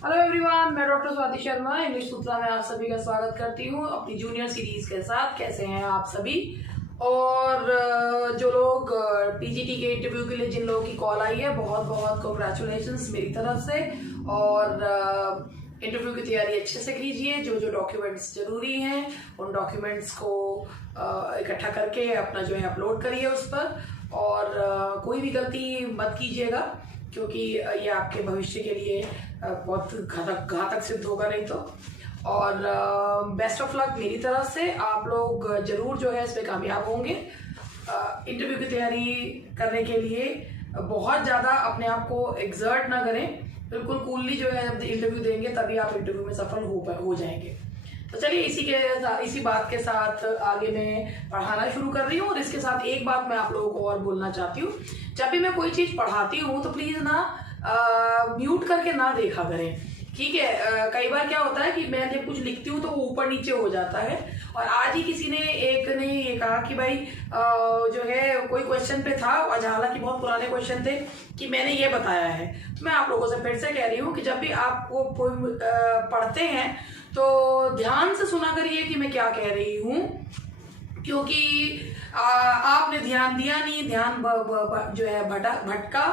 Hello everyone, मैं doctor Swati Sharma English सूत्रा में आप सभी का स्वागत करती हूँ अपनी जूनियर सीरीज के साथ। कैसे हैं आप सभी? और जो लोग पीजीटी के इंटरव्यू के लिए जिन लोगों की कॉल आई है, बहुत बहुत कॉन्ग्रेचुलेशंस मेरी तरफ से। और इंटरव्यू की तैयारी अच्छे से कीजिए। जो जो डॉक्यूमेंट्स जरूरी हैं उन डॉक्यूमेंट्स को इकट्ठा करके अपना जो है अपलोड करिए उस पर। और कोई भी गलती मत कीजिएगा, क्योंकि ये आपके भविष्य के लिए बहुत घातक सिद्ध होगा नहीं तो। और बेस्ट ऑफ लक मेरी तरफ से। आप लोग जरूर जो है इसमें कामयाब होंगे। इंटरव्यू की तैयारी करने के लिए बहुत ज़्यादा अपने आप को एक्सर्ट ना करें। बिल्कुल कूलली जो है जब इंटरव्यू देंगे तभी आप इंटरव्यू में सफल हो जाएंगे। तो चलिए इसी बात के साथ आगे मैं पढ़ाना शुरू कर रही हूँ। और इसके साथ एक बात मैं आप लोगों को और बोलना चाहती हूँ, जब भी मैं कोई चीज पढ़ाती हूँ तो प्लीज ना म्यूट करके ना देखा करें, ठीक है? कई बार क्या होता है कि मैं जब कुछ लिखती हूँ तो वो ऊपर नीचे हो जाता है। और आज ही किसी ने ये कहा कि भाई जो है कोई क्वेश्चन पे था, हालांकि बहुत पुराने क्वेश्चन थे, कि मैंने ये बताया है। तो मैं आप लोगों से फिर से कह रही हूँ कि जब भी आप वो पढ़ते हैं तो ध्यान से सुना करिए कि मैं क्या कह रही हूँ, क्योंकि आपने ध्यान दिया नहीं, ध्यान जो है भटका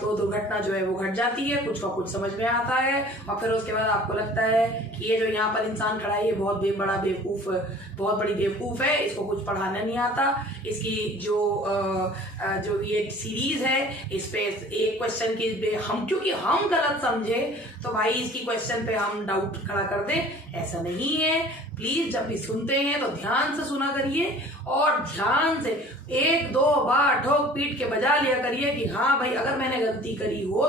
तो दुर्घटना जो है वो घट जाती है। कुछ का कुछ समझ में आता है और फिर उसके बाद आपको लगता है कि ये जो यहाँ पर इंसान खड़ा है ये बहुत बड़ी बेवकूफ है, इसको कुछ पढ़ाना नहीं आता। इसकी जो ये सीरीज है इस पे एक क्वेश्चन की क्योंकि हम गलत समझे तो भाई इसकी क्वेश्चन पे हम डाउट खड़ा कर दें, ऐसा नहीं है। प्लीज जब भी सुनते हैं तो ध्यान से सुना करिए और ध्यान से एक दो बार ठोक पीट के बजा लिया करिए कि हाँ भाई अगर मैंने गलती करी हो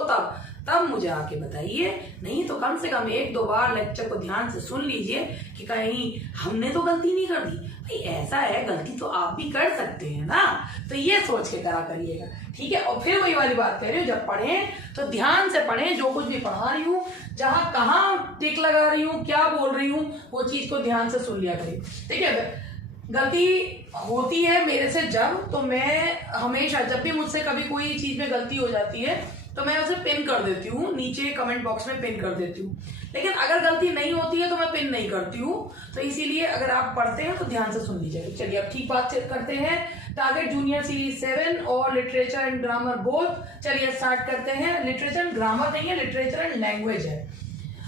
तब मुझे आके बताइए। नहीं तो कम से कम एक दो बार लेक्चर को ध्यान से सुन लीजिए कि कहीं हमने तो गलती नहीं कर दी। भाई ऐसा है, गलती तो आप भी कर सकते हैं ना, तो ये सोच के करा करिएगा, ठीक है? और फिर वही वाली बात कह रही हूँ, जब पढ़ें तो ध्यान से पढ़ें। जो कुछ भी पढ़ा रही हूँ, जहां कहाँ टिक लगा रही हूँ, क्या बोल रही हूँ, वो चीज को ध्यान से सुन लिया करिए, ठीक है? गलती होती है मेरे से तो मैं हमेशा जब भी मुझसे कभी कोई चीज में गलती हो जाती है तो मैं उसे पिन कर देती हूँ, नीचे कमेंट बॉक्स में पिन कर देती हूँ। लेकिन अगर गलती नहीं होती है तो मैं पिन नहीं करती हूँ। तो इसीलिए अगर आप पढ़ते हैं तो ध्यान से सुन लीजिए। चलिए अब ठीक बात करते हैं। टारगेट जूनियर सीरीज 7 और लिटरेचर एंड ग्रामर बोथ। चलिए स्टार्ट करते हैं। लिटरेचर एंड ग्रामर नहीं है, लिटरेचर एंड लैंग्वेज है।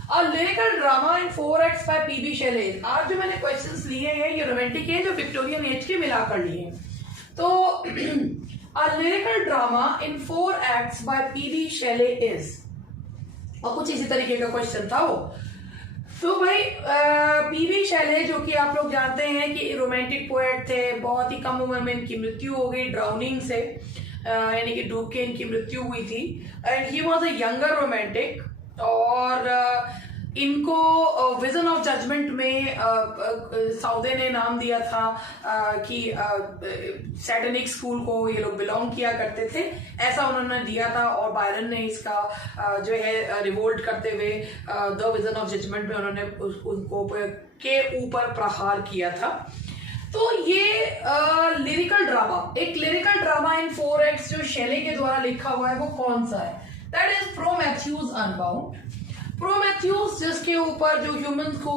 A lyrical drama in 4 acts by P.B. Shelley। आज जो मैंने क्वेश्चंस लिए हैं ये रोमांटिक एज और विक्टोरियन एज के मिलाकर लिए हैं। तो A lyrical drama in 4 acts by P.B. Shelley is, और कुछ इसी तरीके का क्वेश्चन था वो। तो भाई पीबी शैले जो कि आप लोग जानते हैं कि रोमांटिक पोएट थे, बहुत ही कम उम्र में इनकी मृत्यु हो गई ड्राउनिंग से, यानी कि डूब के इनकी मृत्यु हुई थी। And he was a younger romantic. और इनको विजन ऑफ जजमेंट में साउदे ने नाम दिया था कि सैटेनिक स्कूल को ये लोग बिलोंग किया करते थे, ऐसा उन्होंने दिया था। और बायरन ने इसका जो है रिवोल्ट करते हुए द विजन ऑफ जजमेंट में उन्होंने उनको के ऊपर प्रहार किया था। तो ये लिरिकल ड्रामा इन 4 एक्ट्स जो शैले के द्वारा लिखा हुआ है वो कौन सा है? That is Prometheus Unbound. Prometheus जिसके ऊपर जो ह्यूमंस को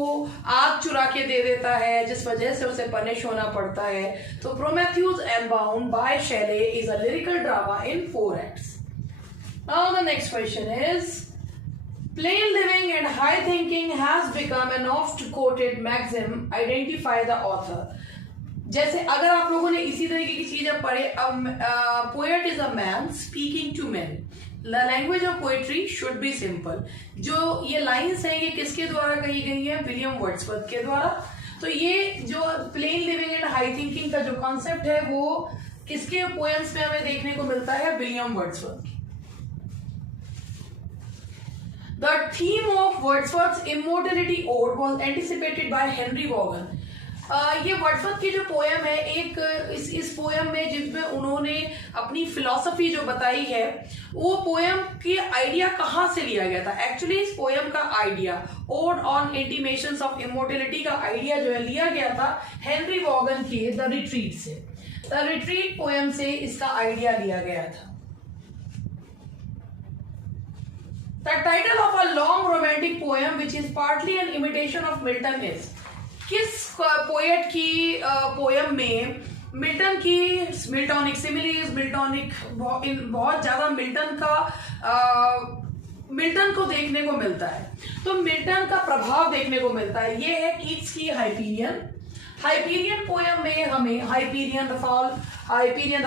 आग चुरा के दे देता है, जिस वजह से उसे पनिश होना पड़ता है। तो Prometheus Unbound by Shelley is a lyrical drama in 4 acts. Now the next question is, plain living and high thinking has become an oft quoted maxim, identify the author। जैसे अगर आप लोगों ने इसी तरीके की चीजें पढ़े, poet is a man speaking to man, the language of poetry should be simple. जो ये लाइंस हैं ये किसके द्वारा कही गई है? विलियम वर्ड्सवर्थ के द्वारा। तो ये जो plane living and high thinking का जो कॉन्सेप्ट है वो किसके पोएम्स में हमें देखने को मिलता है? William Wordsworth. The theme of Wordsworth's Immortality Ode was anticipated by Henry Vaughan। ये वर्ड्सवर्थ की जो पोयम है, एक इस पोयम में जिसमें उन्होंने अपनी फिलॉसफी जो बताई है, वो पोयम की आइडिया कहाँ से लिया गया था? एक्चुअली इस पोयम का idea, odd on intimations of immortality का आइडिया जो है लिया गया था हेनरी वॉगन के द रिट्रीट से। द रिट्रीट पोयम से इसका आइडिया लिया गया था। The title of a long romantic poem which is partly an imitation of Milton is, किस पोएट की पोयम में मिल्टन की मिल्टोनिक सिमिलीज मिल्टोनिक बहुत ज्यादा मिल्टन को देखने को मिलता है, तो मिल्टन का प्रभाव देखने को मिलता है। ये है कीट्स की हाइपीरियन पोयम में हमें Hyperion the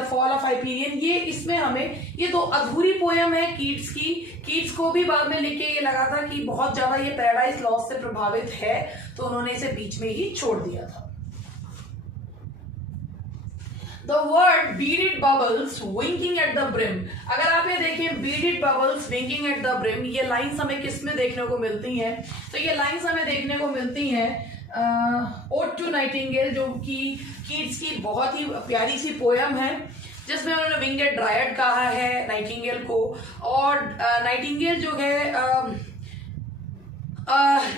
fall of Hyperion, ये इसमें हमें ये दो अधूरी पोयम है कीट्स की। कीट्स को भी बाद में लिख के ये लगा था कि बहुत ज्यादा ये पैराडाइज लॉस्ट से प्रभावित है, तो उन्होंने इसे बीच में ही छोड़ दिया था। The word beaded bubbles winking at the brim, अगर आप ये देखें beaded bubbles winking at the brim, ये लाइन्स हमें किस में देखने को मिलती हैं? तो ये लाइन्स हमें देखने को मिलती हैं ओड टू नाइटिंगेल, जो कि कीट्स की बहुत ही प्यारी सी पोयम है, जिसमें उन्होंने विंगेड ड्रायड कहा है नाइटिंगेल को। और नाइटिंगेल जो है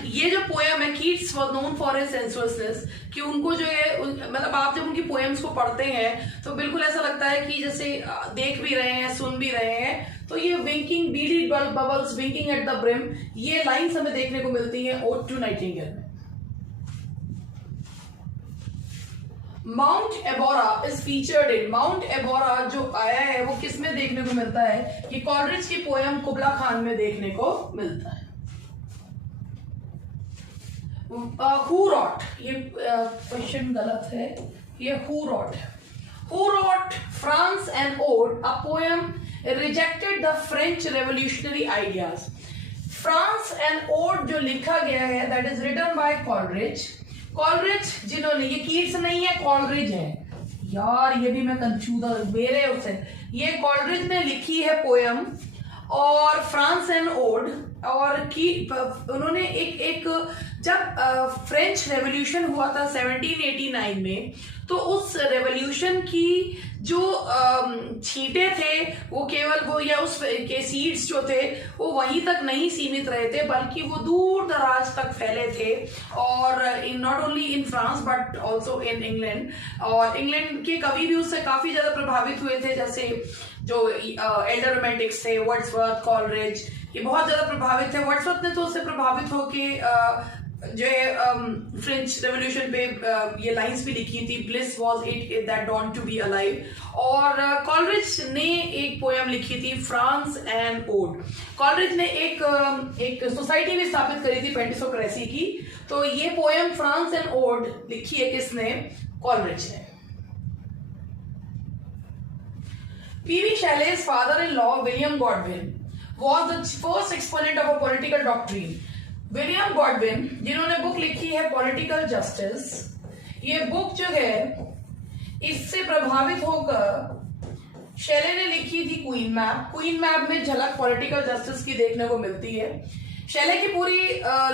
ये जो पोयम है, Keats was known for his sensuousness, कि उनको जो है मतलब आप जब उनकी पोएम्स को पढ़ते हैं तो बिल्कुल ऐसा लगता है कि जैसे देख भी रहे हैं, सुन भी रहे हैं। तो ये winking beaded bubbles winking at the brim, ये लाइन्स हमें देखने को मिलती हैं ओड टू नाइटिंगेल में। Mount Abora is featured in, Mount Abora जो आया है वो किस में देखने को मिलता है? ये कॉलरिज की पोयम कुबला खान में देखने को मिलता है। Who wrote, ये क्वेश्चन गलत है, ये who wrote France an ode, a poem rejected the French revolutionary ideas। France an ode जो लिखा गया है, that is written by Coleridge जिन्होंने, ये कीट्स नहीं है, कॉलरिज है यार, ये भी मैं कंफ्यूज मेरे उसे, ये कॉलरिज ने लिखी है पोयम और फ्रांस एंड ओड, और की उन्होंने एक जब फ्रेंच रेवोल्यूशन हुआ था 1789 में, तो उस रेवोल्यूशन की जो छींटे थे वो केवल वो या उस के सीड्स जो थे वो वहीं तक नहीं सीमित रहे थे, बल्कि वो दूर दराज तक फैले थे, और in not only in France but also in England. और इंग्लैंड के कवि भी उससे काफी ज्यादा प्रभावित हुए थे, जैसे जो एल्डर रोमांटिक्स थे, वर्ड्सवर्थ, कॉलरिज, ये बहुत ज्यादा प्रभावित थे। वर्ड्सवर्थ ने तो उससे प्रभावित होके जो है फ्रेंच रेवोल्यूशन पे ये लाइंस भी लिखी थी, bliss was it that dawn to be alive. और कॉलरिज ने एक पोयम लिखी थी फ्रांस एंड ओड। कॉलरिज ने एक सोसाइटी भी स्थापित करी थी पेंटिसोक्रेसी की, तो ये पोयम फ्रांस एंड ओड लिखी है किसने? कॉलरिज ने। P.V. Shelley's father-in-law William Godwin was the first exponent of a political doctrine। William Godwin जिन्होंने बुक लिखी है पॉलिटिकल जस्टिस, ये बुक जो है इससे प्रभावित होकर शेले ने लिखी थी क्वीन मैप में झलक पॉलिटिकल जस्टिस की देखने को मिलती है। शेले की पूरी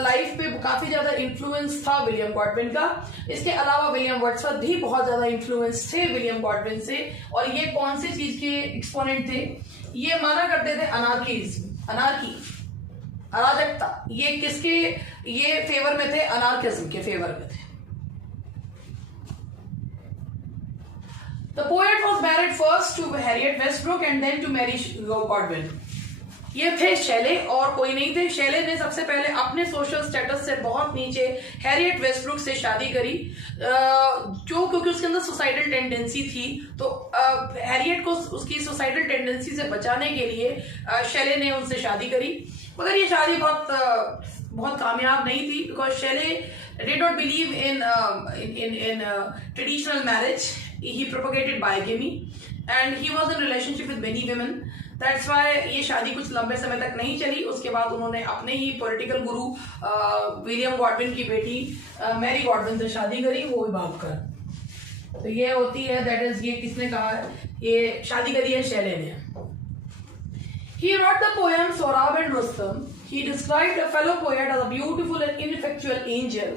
लाइफ पे काफी ज्यादा इन्फ्लुएंस था विलियम गॉडविन का। इसके अलावा विलियम वर्ड्सवर्थ भी बहुत ज्यादा इन्फ्लुएंस थे विलियम गॉडविन से। और ये कौन सी चीज के एक्सपोनेंट थे? ये माना करते थे अनार्की, अराजकता। ये किसके ये फेवर में थे? अनार्किज्म के फेवर में थे। The poet was married first to Harriet Westbrook and then to Mary Godwin। ये थे शेले और कोई नहीं थे। शेले ने सबसे पहले अपने सोशल स्टेटस से बहुत नीचे हैरियट वेस्टब्रुक से शादी करी, क्योंकि उसके अंदर सुसाइडल टेंडेंसी थी। तो हैरियट को उसकी सुसाइडल टेंडेंसी से बचाने के लिए शेले ने उनसे शादी करी, मगर ये शादी बहुत कामयाब नहीं थी, because शेले did not believe in traditional marriage. He propagated bigamy and he was in relationship with many women. That's why ये शादी कुछ लंबे समय तक नहीं चली। उसके बाद उन्होंने अपने ही पॉलिटिकल गुरु विलियम गॉडविन की बेटी मैरी गॉडविन से शादी करी, वो भी भाग कर। तो ये होती है, दैट इज, ये किसने कहा? ये शादी करी है शेले ने। He wrote the poem Sohrab and Rustam. He described a fellow poet as a beautiful and ineffectual angel,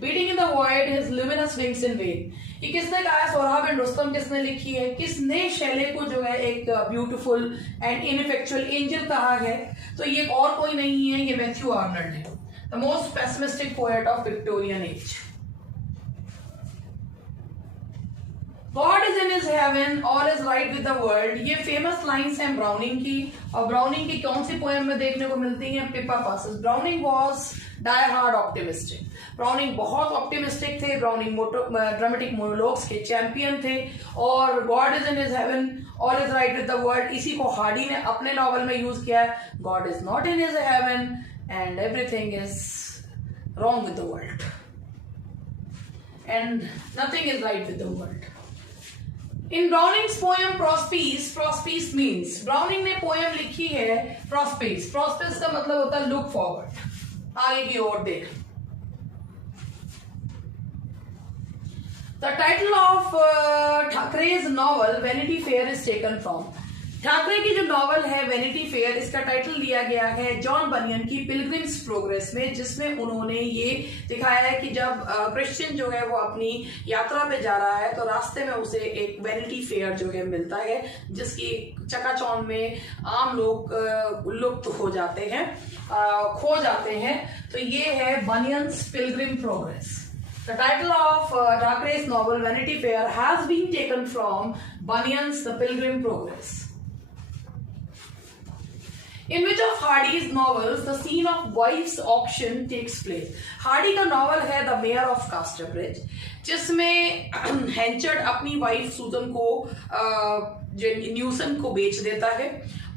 beating in the void his luminous wings in vain। ये किसने कहा है? सोहराब एंड रुस्तम किसने लिखी है? किसने शेले को जो है एक ब्यूटीफुल एंड इनइफेक्चुअल एंजल कहा है? तो ये और कोई नहीं है, ये मैथ्यू आर्नल्ड है, the most pessimistic poet of Victorian age. God is in his heaven, all is right with the world, ये फेमस लाइन्स हैं ब्राउनिंग की। और ब्राउनिंग की कौन सी पोएम में देखने को मिलती हैं? Pippa Passes. Browning was die hard optimistic. Browning बहुत ऑप्टिमिस्टिक थे। ब्राउनिंग ड्रामेटिक मोनोलॉग्स के चैंपियन थे। और God is in his heaven, all is right with the world, इसी को हार्डी ने अपने नॉवल में यूज किया है। God is not in his heaven and everything is wrong with the world and nothing is right with the world. In Browning's poem Prospice, Prospice means, Browning ने poem लिखी है प्रोस्पीस। प्रोस्पीस का मतलब होता है लुक फॉरवर्ड, आगे की ओर देख। The title of Thackeray's novel Vanity Fair is taken from, Thackeray की जो नॉवल है वैनिटी फेयर, इसका टाइटल लिया गया है जॉन बनियन की पिलग्रिम्स प्रोग्रेस में, जिसमें उन्होंने ये दिखाया है कि जब क्रिश्चियन जो है वो अपनी यात्रा पे जा रहा है तो रास्ते में उसे एक वैनिटी फेयर जो है मिलता है, जिसकी चकाचौंध में आम लोग लुप्त हो जाते हैं, खो जाते हैं। तो ये है Bunyan's Pilgrim Progress. The title of Thackeray's novel Vanity Fair has been taken from Bunyan's The Pilgrim Progress. In which of Hardy's novels the scene of wife's auction takes place? Hardy का novel है The Mayor of Casterbridge, जिसमें हैंचर्ड अपनी wife सूजन को न्यूसन को बेच देता है,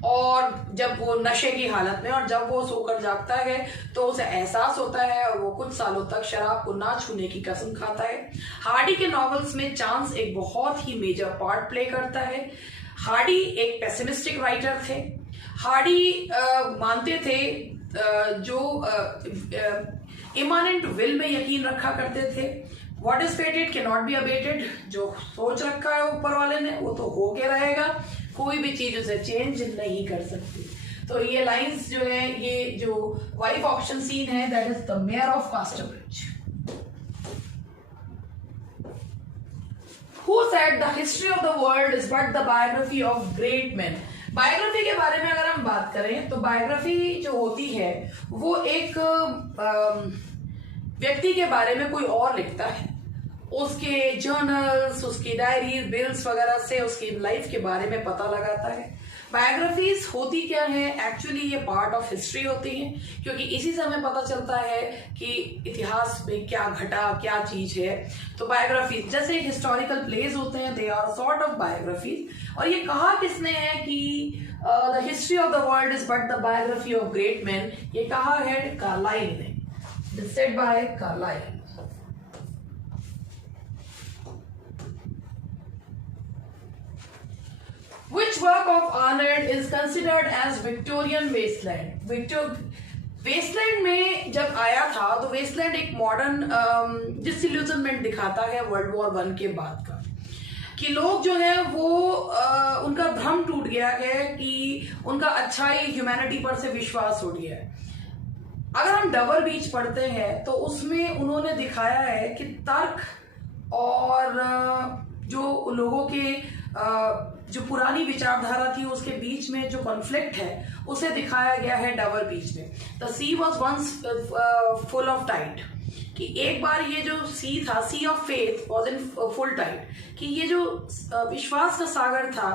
और जब वो नशे की हालत में, और जब वो सोकर जागता है तो उसे एहसास होता है और वो कुछ सालों तक शराब को ना छूने की कसम खाता है। हार्डी के नॉवेल्स में चांस एक बहुत ही मेजर पार्ट प्ले करता है। हार्डी एक पेसिमिस्टिक राइटर थे। हार्डी मानते थे जो इमानेंट विल में यकीन रखा करते थे। What is फेटेड can not be abetted, जो सोच रखा है ऊपर वाले ने वो तो होके रहेगा, कोई भी चीज उसे चेंज नहीं कर सकती। तो ये लाइंस जो है, ये जो वाइफ ऑक्शन सीन है, that is the mayor of कास्टरब्रिज। Who said the history of the world is but the biography of great men? Biography के बारे में अगर हम बात करें तो बायोग्राफी जो होती है वो एक व्यक्ति के बारे में कोई और लिखता है, उसके जर्नल्स, उसकी डायरीज, बिल्स वगैरह से उसकी लाइफ के बारे में पता लगाता है। बायोग्राफीज होती क्या है? एक्चुअली ये पार्ट ऑफ हिस्ट्री होती है, क्योंकि इसी से हमें पता चलता है कि इतिहास में क्या घटा, क्या चीज है। तो बायोग्राफीज जैसे हिस्टोरिकल प्लेज होते हैं, they are sort of biographies. और ये कहा किसने है कि the history of the world is but the biography of great man? ये कहा है कार्लाइल ने, said by Carlyle. Which work of Arnold is considered as Victorian wasteland? Wasteland में जब आया था तो वेस्टलैंड एक मॉडर्न डिसइल्यूजनमेंट दिखाता है वर्ल्ड वॉर 1 के बाद का, कि लोग जो है वो उनका भ्रम टूट गया है, कि उनका अच्छाई, ह्यूमैनिटी पर से विश्वास उठ गया है। अगर हम डबल बीच पढ़ते हैं तो उसमें उन्होंने दिखाया है कि तर्क और जो लोगों के जो पुरानी विचारधारा थी उसके बीच में जो कॉन्फ्लिक्ट है उसे दिखाया गया है डबल बीच में। The sea was once full of tide, कि एक बार ये जो सी था, sea of faith was in full tide, कि ये जो विश्वास का सागर था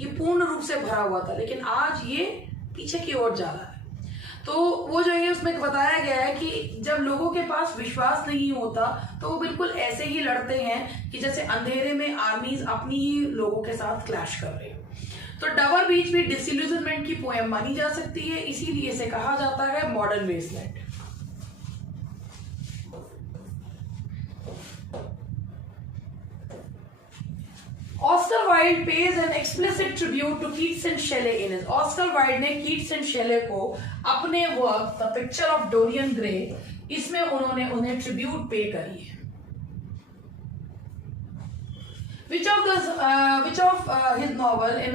ये पूर्ण रूप से भरा हुआ था, लेकिन आज ये पीछे की ओर जा रहा है। तो वो जो है उसमें बताया गया है कि जब लोगों के पास विश्वास नहीं होता तो वो बिल्कुल ऐसे ही लड़ते हैं कि जैसे अंधेरे में आर्मीज अपनी ही लोगों के साथ क्लैश कर रहे हो। तो डबल बीच भी डिसइल्यूजनमेंट की पोएम मानी जा सकती है, इसीलिए इसे कहा जाता है modern wasteland. Oscar Wilde pays an explicit tribute to Keats and Shelley in his. Oscar Wilde ने Keats and Shelley को अपने work the picture of Dorian Gray, इसमें उन्होंने उन्हें ट्रिब्यूट पे करी है। Which of his novel in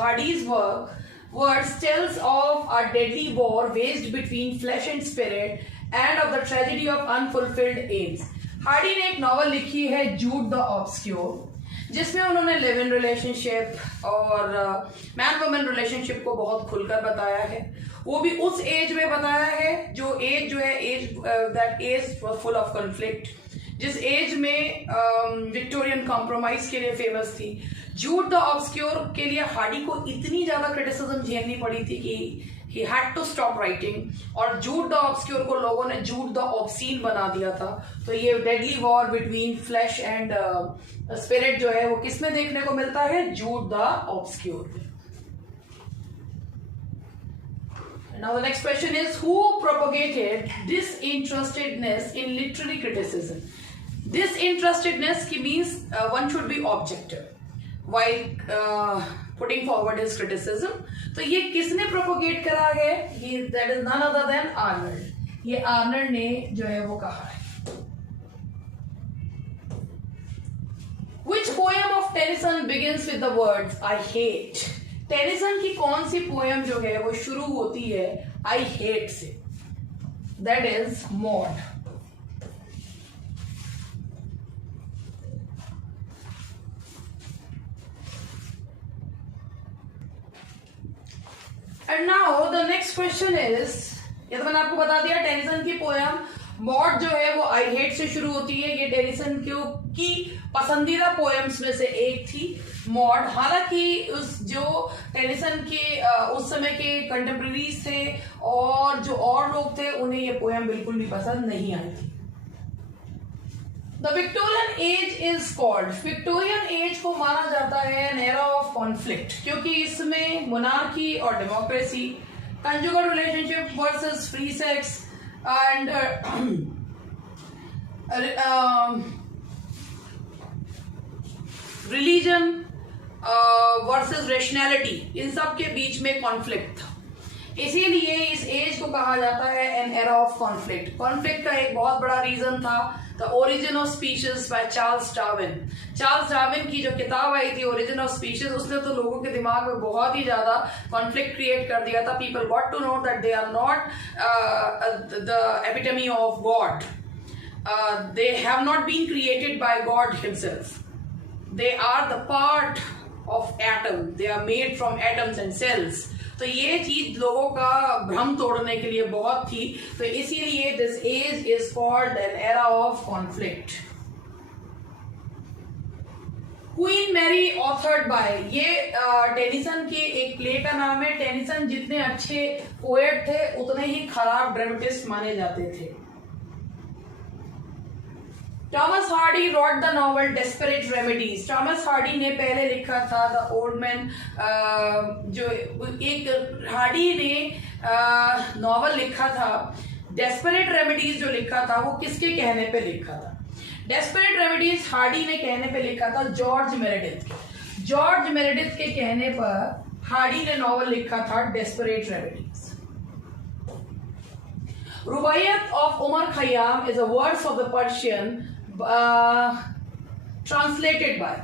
Hardy's words tells of a deadly war waged between flesh and spirit and of the tragedy of unfulfilled aims? Hardy ने एक novel लिखी है जूड द ऑब्स्क्योर, जिसमें उन्होंने लिव इन रिलेशनशिप और man women relationship को बहुत खुलकर बताया है। वो भी उस एज में बताया है जो एज जो है age that age was full of conflict, जिस एज में विक्टोरियन कॉम्प्रोमाइज के लिए फेमस थी। जूड द ऑब्सक्योर के लिए हार्डी को इतनी ज्यादा क्रिटिसिज्म झेलनी पड़ी थी कि he had to stop writing, और जूड द ऑब्सक्योर को लोगों ने जूड द ऑब्सीन बना दिया था। तो ये deadly war between flash and spirit जो है वो किसमें देखने को मिलता है? जूड द ऑब्सक्योर में। Now the next question is, who propagated disinterestedness in literary criticism? Disinterestedness ki means one should be objective while putting forward his criticism. तो ये किसने प्रोपोगेट करा है? That is none other than Arnold. ये Arnold ने जो है वो कहा है। Which poem of Tennyson begins with the words I hate? Tennyson की कौन सी पोएम जो है वो शुरू होती है आई हेट से? That is mod. And now the next question is, ये तो मैंने आपको बता दिया टेनिसन की पोएम मॉड जो है वो आई हेट से शुरू होती है। ये टेनिसन की पसंदीदा पोएम्स में से एक थी मॉड। हालांकि उस जो टेनिसन के उस समय के कंटेम्प्रेरीज थे और जो और लोग थे उन्हें ये पोएम बिल्कुल भी पसंद नहीं आई थी। The Victorian age is called, Victorian age को माना जाता है एन एरा ऑफ कॉन्फ्लिक्ट, क्योंकि इसमें मोनार्की और democracy, conjugal relationship versus free sex and religion versus rationality, इन सब के बीच में कॉन्फ्लिक्ट था। इसीलिए इस एज को कहा जाता है N era of conflict. Conflict का एक बहुत बड़ा रीजन था the origin of species by Charles Darwin. Charles Darwin की जो किताब आई थी ओरिजिन ऑफ स्पीशीज, उसने तो लोगों के दिमाग में बहुत ही ज्यादा कॉन्फ्लिक्ट क्रिएट कर दिया था। People got to know that they are not the epitome of God, they have not been created by God himself, they are the part of atom, they are made from atoms and cells। तो ये चीज लोगों का भ्रम तोड़ने के लिए बहुत थी, तो इसीलिए this age is called an era of conflict. Queen Mary authored by, ये टेनिसन के एक प्ले का नाम है। टेनिसन जितने अच्छे पोएट थे उतने ही खराब ड्रामेटिस्ट माने जाते थे। Thomas Hardy wrote the novel Desperate Remedies. Thomas Hardy ने पहले लिखा था द ओल्ड मैन, जो एक हार्डी ने नॉवल लिखा था। डेस्परेट रेमेडीज जो लिखा था वो किसके कहने पे लिखा था? डेस्परेट रेमेडीज हार्डी ने कहने पे लिखा था जॉर्ज मेरेडिथ के। जॉर्ज मेरेडिथ के कहने पर हार्डी ने नॉवल लिखा था Desperate Remedies. Rubaiyat of Omar Khayyam is a words of the Persian translated by।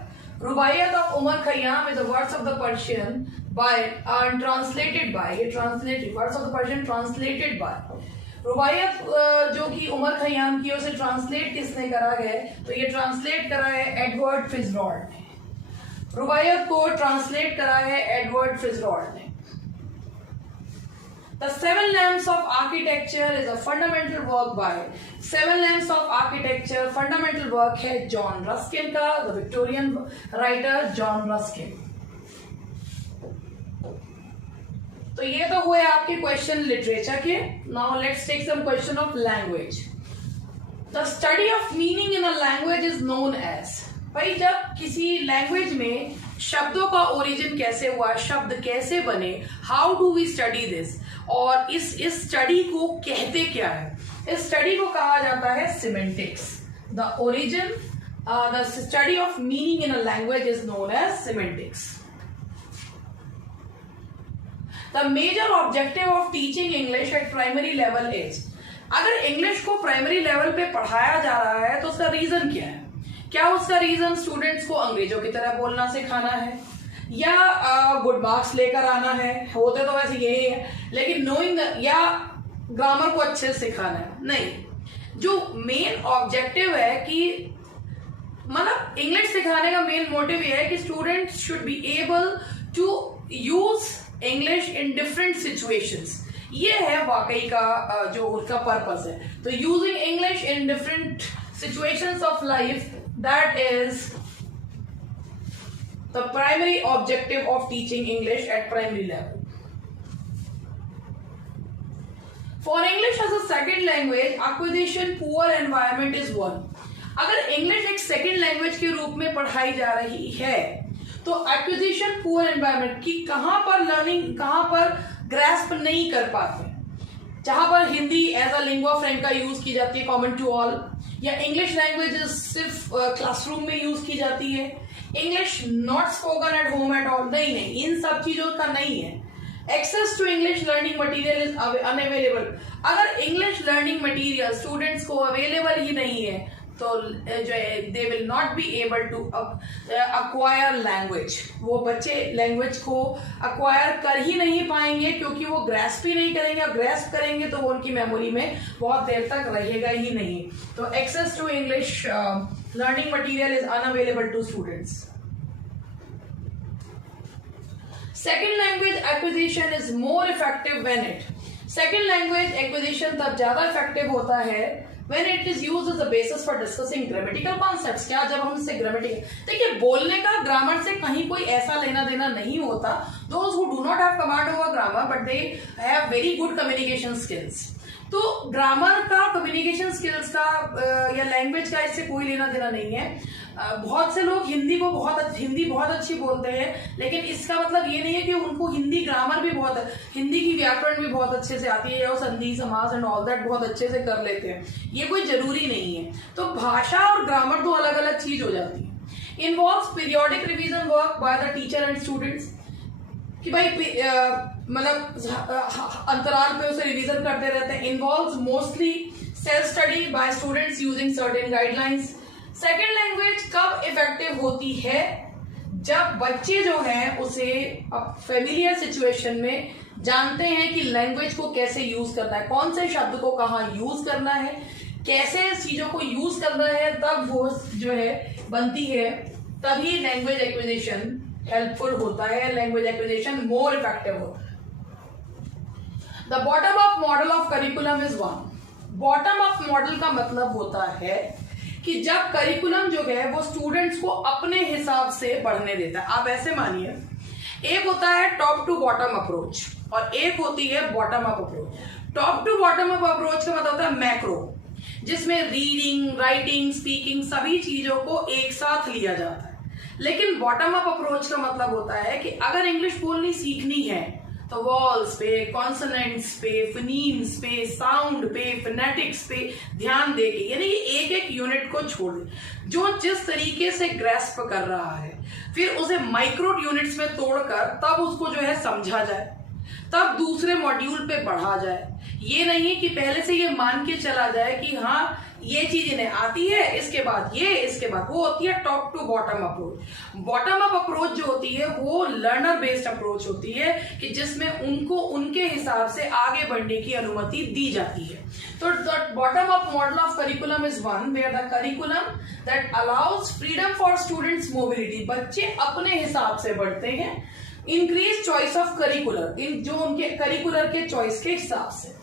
Rubaiyat of Omar Khayyam is a words of the Persian by translated by, ये translated words of the Persian translated by। रुबायत जो कि उमर खयाम की उसे translate किसने करा है? तो ये ट्रांसलेट करा है एडवर्ड फिजरॉल्ड ने। रुबायत को ट्रांसलेट करा है एडवर्ड फिजरॉल्ड ने। The Seven Lamps of Architecture is a fundamental work by, Seven Lamps of Architecture fundamental work है जॉन रस्किन का, the Victorian writer John Ruskin. तो ये तो हुए आपके क्वेश्चन लिटरेचर के। Now let's take some question of language. The study of meaning in a language is known as, भाई जब किसी लैंग्वेज में शब्दों का ओरिजिन कैसे हुआ, शब्द कैसे बने, how do we study this, और इस स्टडी को कहते क्या है? इस स्टडी को कहा जाता है semantics. The origin, the study of meaning in a language is known as semantics. The major objective of teaching English at primary level is, अगर इंग्लिश को प्राइमरी लेवल पे पढ़ाया जा रहा है तो उसका रीजन क्या है? क्या उसका रीजन स्टूडेंट्स को अंग्रेजों की तरह बोलना सिखाना है, या गुड मार्क्स लेकर आना है? होते तो वैसे यही है, लेकिन नोइंग या ग्रामर को अच्छे से सिखाना है? नहीं, जो मेन ऑब्जेक्टिव है कि मतलब इंग्लिश सिखाने का मेन मोटिव यह है कि students should be able to use English in different situations. ये है वाकई का जो उसका पर्पस है। तो using English in different situations of life, that is the primary objective of teaching English at primary level. For English as a second language, acquisition poor environment is one. अगर English एक second language के रूप में पढ़ाई जा रही है तो एक्विजिशन पुअर एनवायरनमेंट की कहां पर लर्निंग, कहां पर ग्रैस्प नहीं कर पाते, जहां पर Hindi as a lingua franca use की जाती है कॉमन टू ऑल, या इंग्लिश लैंग्वेज सिर्फ क्लासरूम में यूज की जाती है, English not spoken at home at all, नहीं, इन सब चीजों का नहीं है। Access to English learning material is unavailable. अगर इंग्लिश लर्निंग मटेरियल स्टूडेंट्स को अवेलेबल ही नहीं है तो जो है they will not be able to acquire language, वो बच्चे लैंग्वेज को अक्वायर कर ही नहीं पाएंगे क्योंकि वो ग्रैस्प ही नहीं करेंगे, और ग्रैस्प करेंगे तो वो उनकी मेमोरी में बहुत देर तक रहेगा ही नहीं। तो access to English learning material is unavailable to students. Second language acquisition is more effective when it, second language acquisition तब ज्यादा इफेक्टिव होता है when it is used as a basis for discussing grammatical concepts। क्या जब हम इससे grammatical, देखिए बोलने का ग्रामर से कहीं कोई ऐसा लेना देना नहीं होता। Those who do not have command over grammar but they have very good communication skills, तो ग्रामर का, कम्युनिकेशन स्किल्स का या लैंग्वेज का इससे कोई लेना देना नहीं है। बहुत से लोग हिंदी बहुत अच्छी बोलते हैं, लेकिन इसका मतलब ये नहीं है कि उनको हिंदी ग्रामर भी हिंदी की व्याकरण भी बहुत अच्छे से आती है, या संधि समास एंड ऑल दैट बहुत अच्छे से कर लेते हैं, ये कोई जरूरी नहीं है। तो भाषा और ग्रामर दो अलग अलग चीज हो जाती है। Involves periodic revision work by the teacher and students, कि भाई मतलब अंतराल पे उसे रिवीजन करते रहते हैं। Involves mostly self study bye students using certain guidelines. Second language कब इफेक्टिव होती है? जब बच्चे जो हैं उसे फेमिलियर सिचुएशन में जानते हैं कि लैंग्वेज को कैसे यूज करना है, कौन से शब्द को कहाँ यूज करना है, कैसे चीजों को यूज करना है, तब वो जो है बनती है, तभी लैंग्वेज एक्विजिशन हेल्पफुल होता है, लैंग्वेज एक्विजिशन मोर इफेक्टिव होता है। The bottom up model of curriculum is one. Bottom up model का मतलब होता है कि जब करिकुलम जो है वो स्टूडेंट्स को अपने हिसाब से पढ़ने देता है। आप ऐसे मानिए, एक होता है टॉप टू बॉटम अप्रोच और एक होती है bottom up approach. Top to bottom up approach का मतलब होता है मैक्रो, जिसमें रीडिंग, राइटिंग, स्पीकिंग सभी चीजों को एक साथ लिया जाता है। लेकिन बॉटम अप अप्रोच का मतलब होता है कि अगर इंग्लिश बोलनी सीखनी है तो वॉल्स पे, कॉन्सोनेंट्स पे, फिनीम्स पे, साउंड पे, फोनेटिक्स पे ध्यान देके, यानी एक एक यूनिट को छोड़ दे। जो जिस तरीके से ग्रैस्प कर रहा है फिर उसे माइक्रो यूनिट्स में तोड़कर तब उसको जो है समझा जाए, तब दूसरे मॉड्यूल पे बढ़ा जाए। ये नहीं कि पहले से ये मान के चला जाए कि हाँ ये चीज इन्हें आती है, इसके बाद ये, इसके बाद वो होती है top to bottom approach. Bottom up approach जो होती है वो लर्नर बेस्ड अप्रोच होती है कि जिसमें उनको उनके हिसाब से आगे बढ़ने की अनुमति दी जाती है। तो bottom up model of curriculum is one where the curriculum that allows freedom for students mobility. बच्चे अपने हिसाब से बढ़ते हैं। इंक्रीज चॉइस ऑफ करिकुलर, जो उनके करिकुलर के चॉइस के हिसाब से।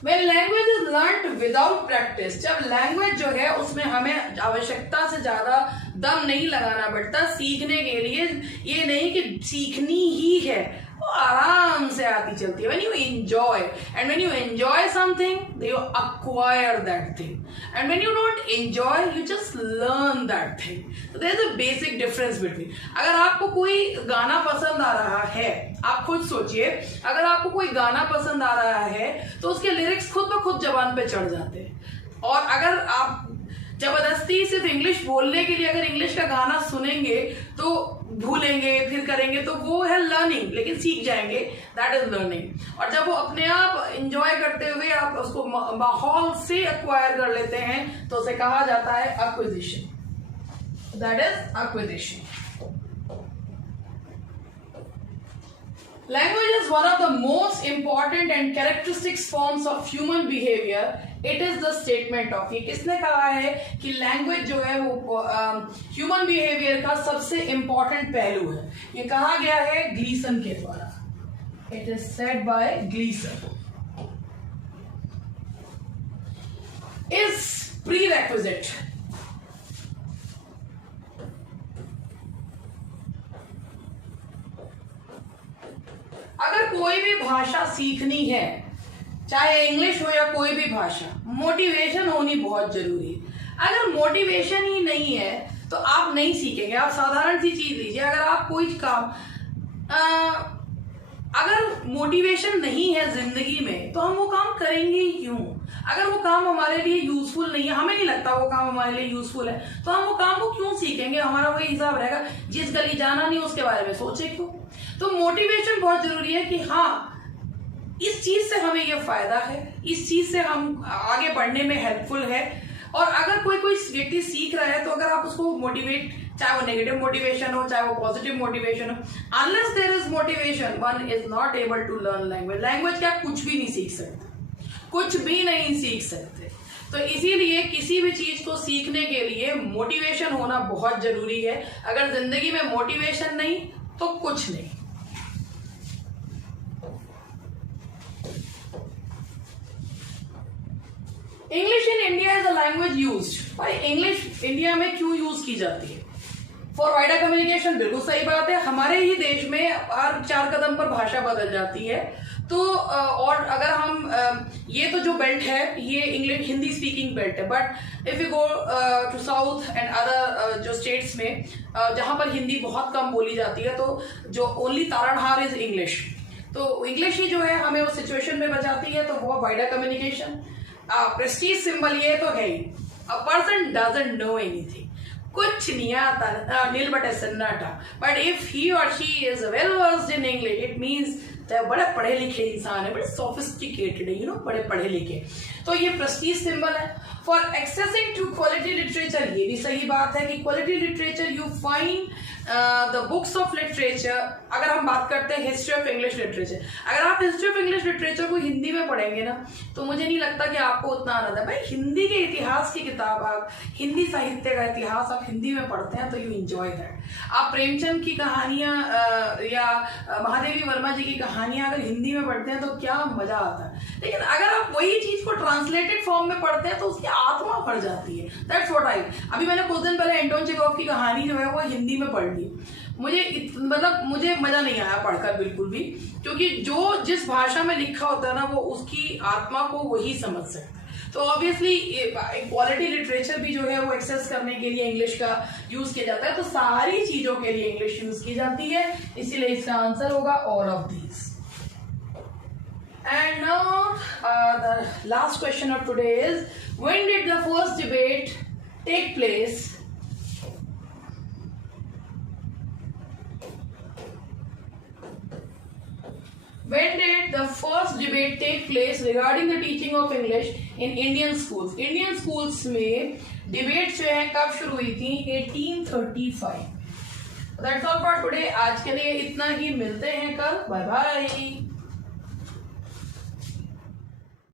When language is learnt without practice, जब लैंग्वेज जो है उसमें हमें आवश्यकता से ज्यादा दम नहीं लगाना पड़ता सीखने के लिए। ये नहीं कि सीखनी ही है, वो आराम से आती चलती है। When you enjoy, and when you enjoy something, you acquire that thing, and when you don't enjoy, you just learn that thing. So there is a basic difference between. अगर आपको कोई गाना पसंद आ रहा है, आप खुद सोचिए, अगर आपको कोई गाना पसंद आ रहा है तो उसके लिरिक्स खुद ब खुद जबान पे चढ़ जाते हैं। और अगर आप जबरदस्ती सिर्फ इंग्लिश बोलने के लिए अगर इंग्लिश का गाना सुनेंगे तो भूलेंगे, फिर करेंगे, तो वो है लर्निंग, लेकिन सीख जाएंगे, दैट इज लर्निंग। और जब वो अपने आप एंजॉय करते हुए आप उसको माहौल से एक्वायर कर लेते हैं तो उसे कहा जाता है acquisition, that is acquisition. Language is one of the most important and characteristic forms of human behavior. It is the statement of, ये किसने कहा है कि लैंग्वेज जो है वो ह्यूमन बिहेवियर का सबसे इंपॉर्टेंट पहलू है। ये कहा गया है ग्लीसन के द्वारा। It is said by Gleason. Is prerequisite. अगर कोई भी भाषा सीखनी है, चाहे इंग्लिश हो या कोई भी भाषा, मोटिवेशन होनी बहुत जरूरी है। अगर मोटिवेशन ही नहीं है तो आप नहीं सीखेंगे। आप साधारण सी चीज लीजिए, अगर आप कोई काम अगर मोटिवेशन नहीं है जिंदगी में तो हम वो काम करेंगे ही क्यों? अगर वो काम हमारे लिए यूजफुल नहीं है, हमें नहीं लगता वो काम हमारे लिए यूजफुल है, तो हम वो काम को क्यों सीखेंगे? हमारा वही हिसाब रहेगा, जिस गली जाना नहीं उसके बारे में सोचे क्यों? तो मोटिवेशन बहुत जरूरी है कि हाँ इस चीज से हमें ये फायदा है, इस चीज से हम आगे बढ़ने में हेल्पफुल है। और अगर कोई व्यक्ति सीख रहा है तो अगर आप उसको मोटिवेट, चाहे वो नेगेटिव मोटिवेशन हो चाहे वो पॉजिटिव मोटिवेशन हो, unless there is motivation one is not able to learn language. Language क्या कुछ भी नहीं सीख सकते, कुछ भी नहीं सीख सकते। तो इसीलिए किसी भी चीज को सीखने के लिए मोटिवेशन होना बहुत जरूरी है। अगर जिंदगी में मोटिवेशन नहीं तो कुछ नहीं। English in India is a language used. भाई इंग्लिश इंडिया में क्यों यूज की जाती है? फॉर वाइडर कम्युनिकेशन, बिल्कुल सही बात है। हमारे ही देश में हर 4 कदम पर भाषा बदल जाती है। तो और अगर हम ये तो जो बेल्ट है ये इंग्लिश हिंदी स्पीकिंग बेल्ट है, but if you go to south and other जो स्टेट्स में जहां पर हिंदी बहुत कम बोली जाती है, तो जो ओनली तारणहार इज इंग्लिश। तो इंग्लिश ही जो है हमें उस सिचुएशन में बचाती है। तो वो वाइडर कम्युनिकेशन प्रेस्टीज सिंबल ये तो है ही। A person doesn't know anything, कुछ नहीं आता, नील बटे सन्नाटा। बट इफ ही और she is well versed in English, it means बड़े पढ़े लिखे इंसान है, बड़े सोफिस्टिकेटेड है, बड़े पढ़े लिखे। तो ये प्रेस्टीज सिंबल है। For accessing to quality literature, ये भी सही बात है कि quality literature you find the books of literature. अगर हम बात करते हैं हिस्ट्री ऑफ इंग्लिश लिटरेचर, अगर आप हिस्ट्री ऑफ इंग्लिश लिटरेचर को हिंदी में पढ़ेंगे ना तो मुझे नहीं लगता कि आपको उतना आनंद है। भाई हिंदी के इतिहास की किताब, आप हिंदी साहित्य का इतिहास आप हिंदी में पढ़ते हैं तो यू एंजॉय दैट। आप प्रेमचंद की कहानियां या महादेवी वर्मा जी की कहानियां अगर हिंदी में पढ़ते हैं तो क्या मजा आता है। लेकिन अगर आप वही चीज को ट्रांसलेटेड फॉर्म में पढ़ते हैं तो उसकी आत्मा भर जाती है। दैट्स व्हाट आई, अभी मैंने कुछ दिन पहले एंटोन चेखोव की कहानी जो है वो हिंदी में पढ़ ली। मुझे मजा नहीं आया पढ़कर बिल्कुल भी, क्योंकि जो जिस भाषा में लिखा होता है ना वो उसकी आत्मा को वही समझ सकता है। तो ऑब्वियसली क्वालिटी लिटरेचर भी जो है वो एक्सेस करने के लिए इंग्लिश का यूज किया जाता है। तो सारी चीजों के लिए इंग्लिश यूज की जाती है, इसीलिए इसका आंसर होगा all of these. And now the last question of today is, when did the first debate take place? When did the first debate take place regarding the teaching of English in Indian schools? Indian schools में debate जो है कब शुरू हुई थी? 1835। That's all for today। आज के लिए इतना ही, मिलते हैं कल। Bye bye.